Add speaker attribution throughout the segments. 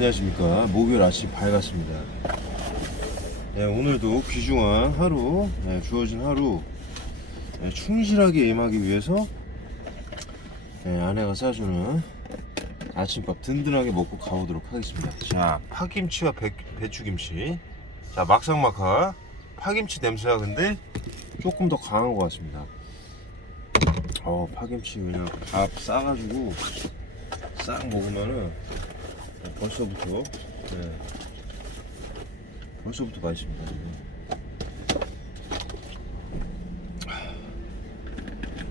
Speaker 1: 안녕하십니까. 목요일 아침 밝았습니다. 네, 오늘도 귀중한 하루 네, 주어진 하루 네, 충실하게 임하기 위해서 네, 아내가 싸주는 아침밥 든든하게 먹고 가보도록 하겠습니다. 자 파김치와 배, 배추김치. 자 막상막하 파김치 냄새가 근데 조금 더 강한 것 같습니다. 어 파김치 그냥 밥 싸가지고 싹 먹으면은 벌써부터? 네. 벌써부터 맛있습니다.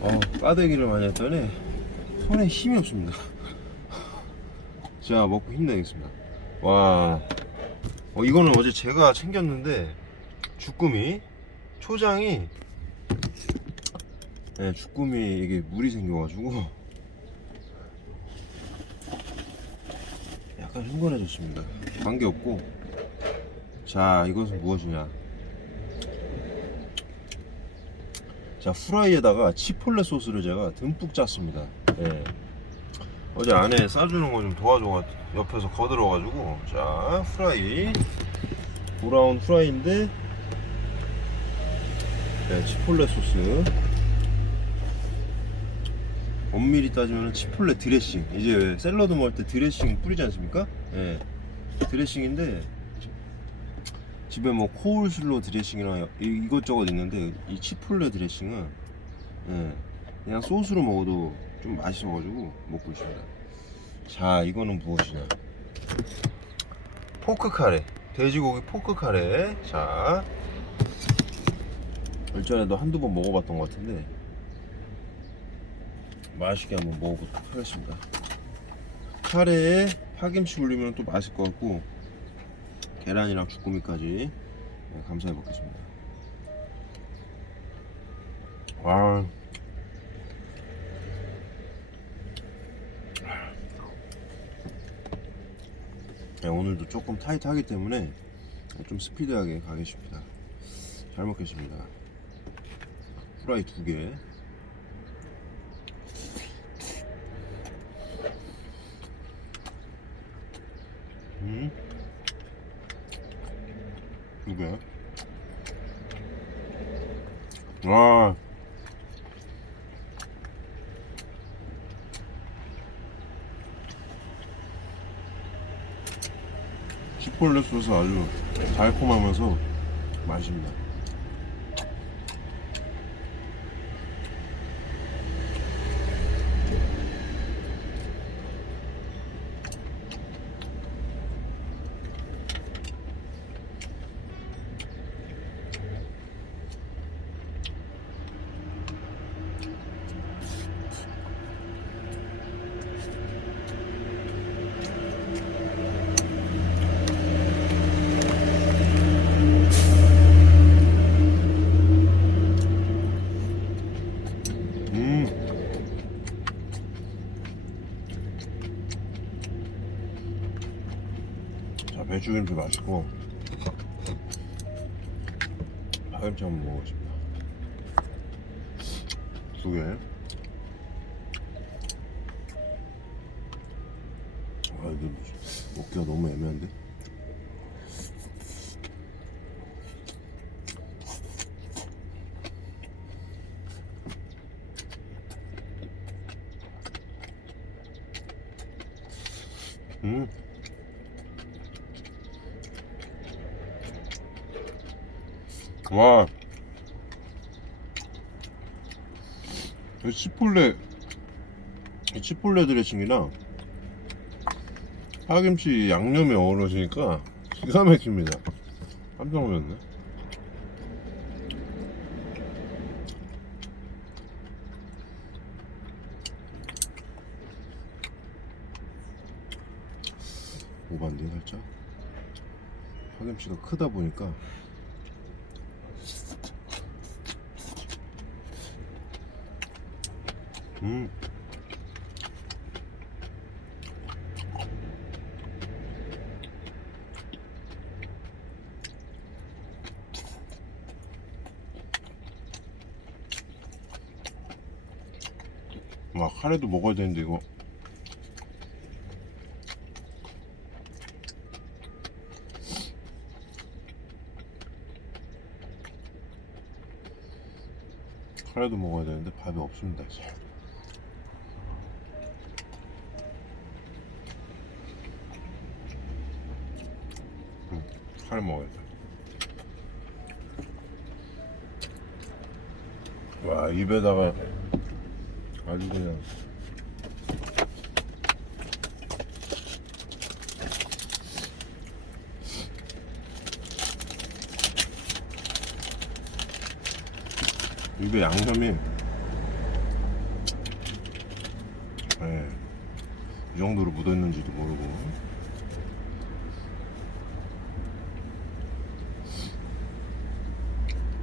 Speaker 1: 어 까대기를 많이 했더니 손에 힘이 없습니다. 자 먹고 힘내겠습니다. 와. 어, 이거는 어제 제가 챙겼는데 주꾸미 초장이 네, 주꾸미 이게 물이 생겨가지고 약간 흥건해졌습니다. 관계 없고. 자, 이것은 무엇이냐? 자, 후라이에다가 치폴레 소스를 제가 듬뿍 짰습니다. 예. 어제 안에 싸주는 거 좀 도와줘가 옆에서 거들어가지고 자 후라이 브라운 후라이인데 네, 치폴레 소스 엄밀히 따지면 치폴레 드레싱 이제 왜 샐러드 먹을 때 드레싱 뿌리지 않습니까? 예. 드레싱인데 집에 뭐 코울슬로 드레싱이나 이- 이것저것 있는데 이 치폴레 드레싱은 예, 그냥 소스로 먹어도 좀 맛있어가지고 먹고 있습니다. 자 이거는 무엇이냐? 포크 카레. 돼지고기 포크 카레. 자. 일전에도 한두 번 먹어봤던 것 같은데 맛있게 한번 먹어보도록 하겠습니다. 카레에 파김치 올리면 또 맛있을 것 같고 계란이랑 주꾸미까지 네, 감사해 먹겠습니다. 와. 네, 오늘도 조금 타이트하기 때문에 좀 스피드하게 가겠습니다. 잘 먹겠습니다. 프라이 두 개. 음. 이게. 와. 치폴레 소스 아주 달콤하면서 맛있습니다. 음. 자, 배추김치 맛있고 파김치 한번 먹어보겠습니다. 두 개. 아, 이게 먹기가 너무 애매한데? 음. 와. 이 치폴레, 이 치폴레 드레싱이랑 파김치 양념이 어우러지니까 기가 막힙니다. 깜짝 놀랐네. 오반데 살짝 파김치가 크다 보니까 음. 와 카레도 먹어야 되는데 이거 카레도 먹어야 되는데 밥이 없습니다 이제 음, 카레 먹어야겠다 와 입에다가 아주 그냥 입에 양념이 예, 이 정도로 묻어있는지도 모르고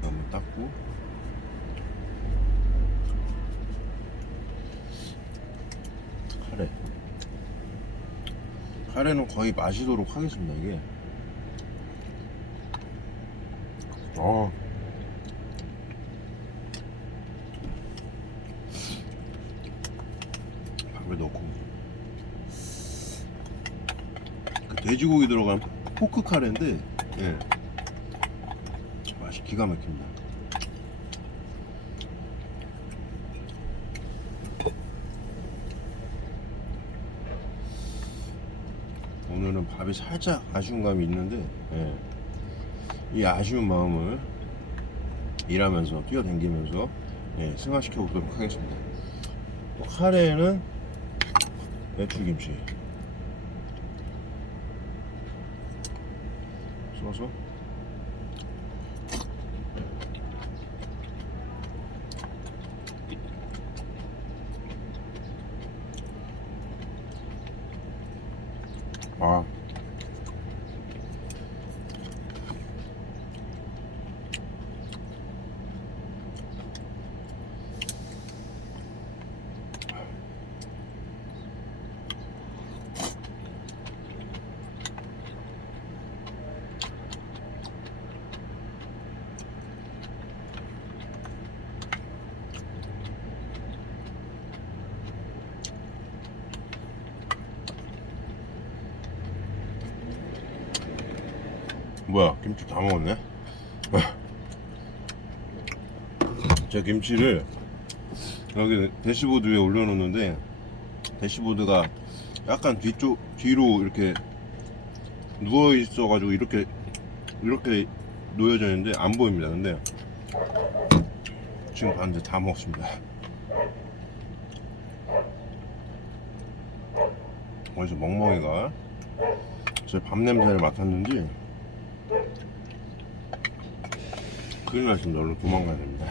Speaker 1: 한번 닦고 카레 카레는 거의 마시도록 하겠습니다 이게. 어 밥을 넣고. 그 돼지고기 들어간 포크 카레인데 예. 맛이 기가 막힙니다 밥이 살짝 아쉬운 감이 있는데 예. 이 아쉬운 마음을 일하면서 뛰어댕기면서 예, 승화시켜 보도록 하겠습니다. 카레는 배추김치. 써서. 아 뭐야 김치 다 먹었네? 제 김치를 여기 대시보드 위에 올려놓는데 대시보드가 약간 뒤쪽 뒤로 이렇게 누워 있어 가지고 이렇게 이렇게 놓여져 있는데 안 보입니다. 근데 지금 봤는데 다 먹었습니다. 어디서 멍멍이가 제밥 냄새를 맡았는지 큰일 났습니다. 얼른 도망가야 됩니다.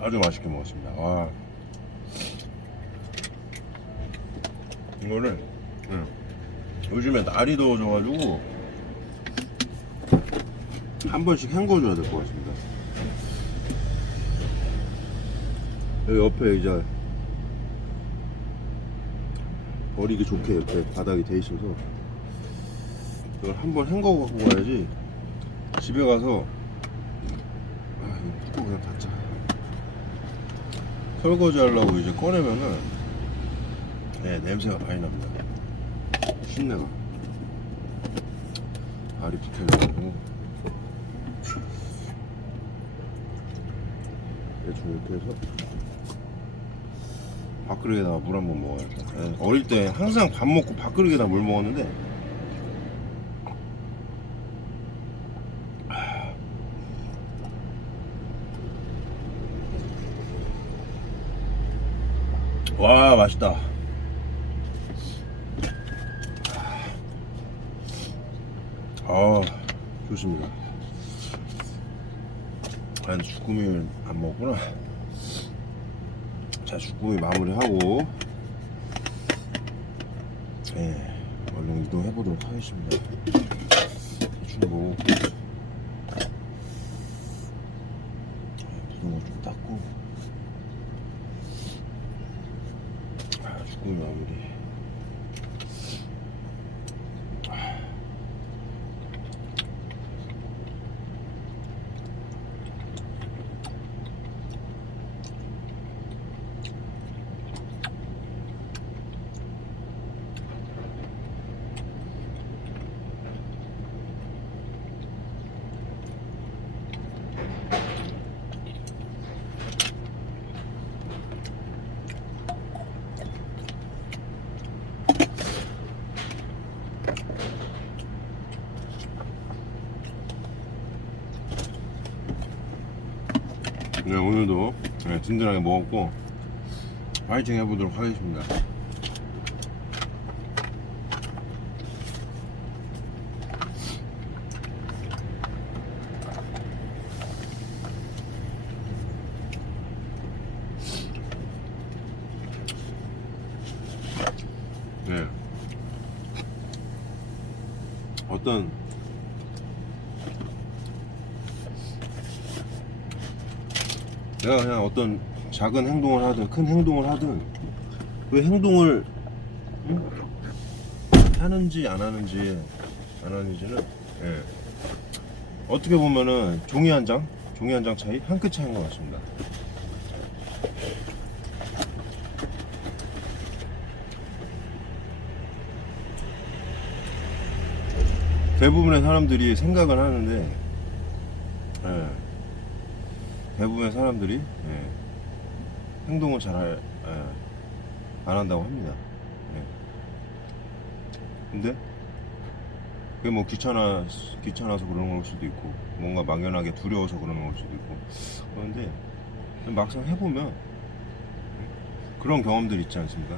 Speaker 1: 아주 맛있게 먹었습니다. 와. 이거를 응. 요즘에 날이 더워져가지고 한 번씩 헹궈줘야 될 것 같습니다. 여기 옆에 이제 버리기 좋게 이렇게 바닥이 돼 있어서 이걸 한번 헹궈 갖고 가야지 집에 가서 아 이거 뚜껑 그냥 닫자. 설거지 하려고 이제 꺼내면은 네 냄새가 많이 납니다. 신내가. 알이 붙어가지고. 대충 이렇게 해서 밥그릇에다가 물 한 번 먹어야겠다. 예, 어릴 때 항상 밥 먹고 밥그릇에다 물 먹었는데 와 맛있다. 아 좋습니다. 난 주꾸미를 안 먹구나. 자 주꾸미 마무리하고. 예 얼른 이동해 보도록 하겠습니다. 대충 뭐 묻은 거좀 닦고. 아 주꾸미 마무리 든든하게 먹었고 파이팅 해보도록 하겠습니다. 네. 어떤 내가 그냥 어떤 작은 행동을 하든 큰 행동을 하든 그 행동을 응? 하는지 안 하는지 안 하는지는 예. 어떻게 보면은 종이 한 장, 종이 한 장 차이 한 끗 차이인 것 같습니다. 대부분의 사람들이 생각을 하는데 예. 대부분의 사람들이 예, 행동을 잘안 한다고 합니다. 예. 근데 그게 뭐 귀찮아 귀찮아서 그러는 걸 수도 있고 뭔가 막연하게 두려워서 그러는 걸 수도 있고 그런데 막상 해보면 그런 경험들 있지 않습니까?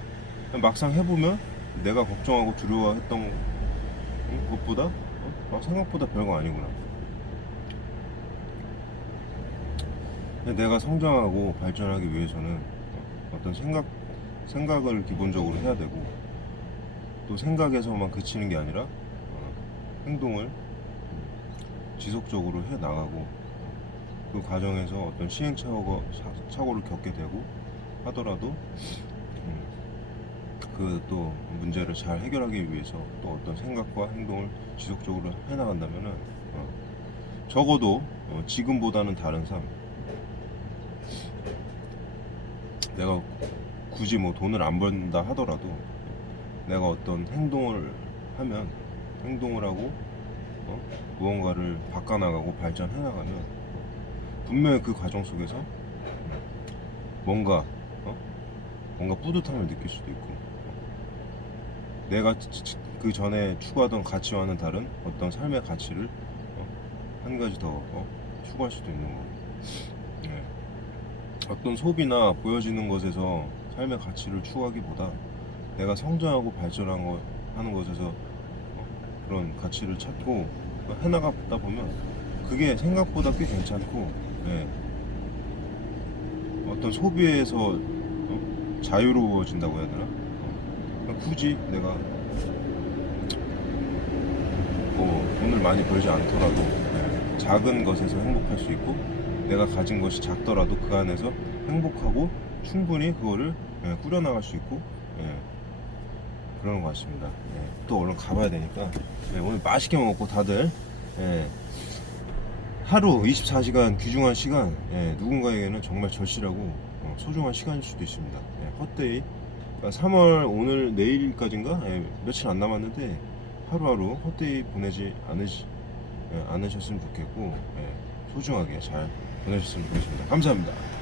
Speaker 1: 막상 해보면 내가 걱정하고 두려워했던 음, 것보다 어? 아, 생각보다 별거 아니구나. 내가 성장하고 발전하기 위해서는 어떤 생각 생각을 기본적으로 해야 되고 또 생각에서만 그치는 게 아니라 어, 행동을 지속적으로 해 나가고 그 과정에서 어떤 시행착오가 착오를 겪게 되고 하더라도 그 또 문제를 잘 해결하기 위해서 또 어떤 생각과 행동을 지속적으로 해 나간다면은 어, 적어도 어, 지금보다는 다른 삶 내가 굳이 뭐 돈을 안 번다 하더라도 내가 어떤 행동을 하면 행동을 하고 어? 무언가를 바꿔나가고 발전해 나가면 분명히 그 과정 속에서 뭔가 어? 뭔가 뿌듯함을 느낄 수도 있고 내가 그 전에 추구하던 가치와는 다른 어떤 삶의 가치를 어? 한 가지 더 어? 추구할 수도 있는 거고 네. 어떤 소비나 보여지는 것에서 삶의 가치를 추구하기보다 내가 성장하고 발전한 거 하는 것에서 어, 그런 가치를 찾고 해나가다 보면 그게 생각보다 꽤 괜찮고 예. 어떤 소비에서 어, 자유로워진다고 해야 되나? 어, 굳이 내가 뭐 돈을 많이 벌지 않더라도 예, 작은 것에서 행복할 수 있고 내가 가진 것이 작더라도 그 안에서 행복하고 충분히 그거를 예, 꾸려나갈 수 있고 예, 그러는 것 같습니다. 예, 또 얼른 가봐야 되니까 예, 오늘 맛있게 먹고 다들 예, 하루 24시간 귀중한 시간 예, 누군가에게는 정말 절실하고 어, 소중한 시간일 수도 있습니다. 예, 그러니까 3월 오늘 내일까지인가 예, 며칠 안 남았는데 하루하루 헛데이 보내지 않으시, 예, 않으셨으면 좋겠고 예, 소중하게 잘 보내셨으면 좋겠습니다. 감사합니다.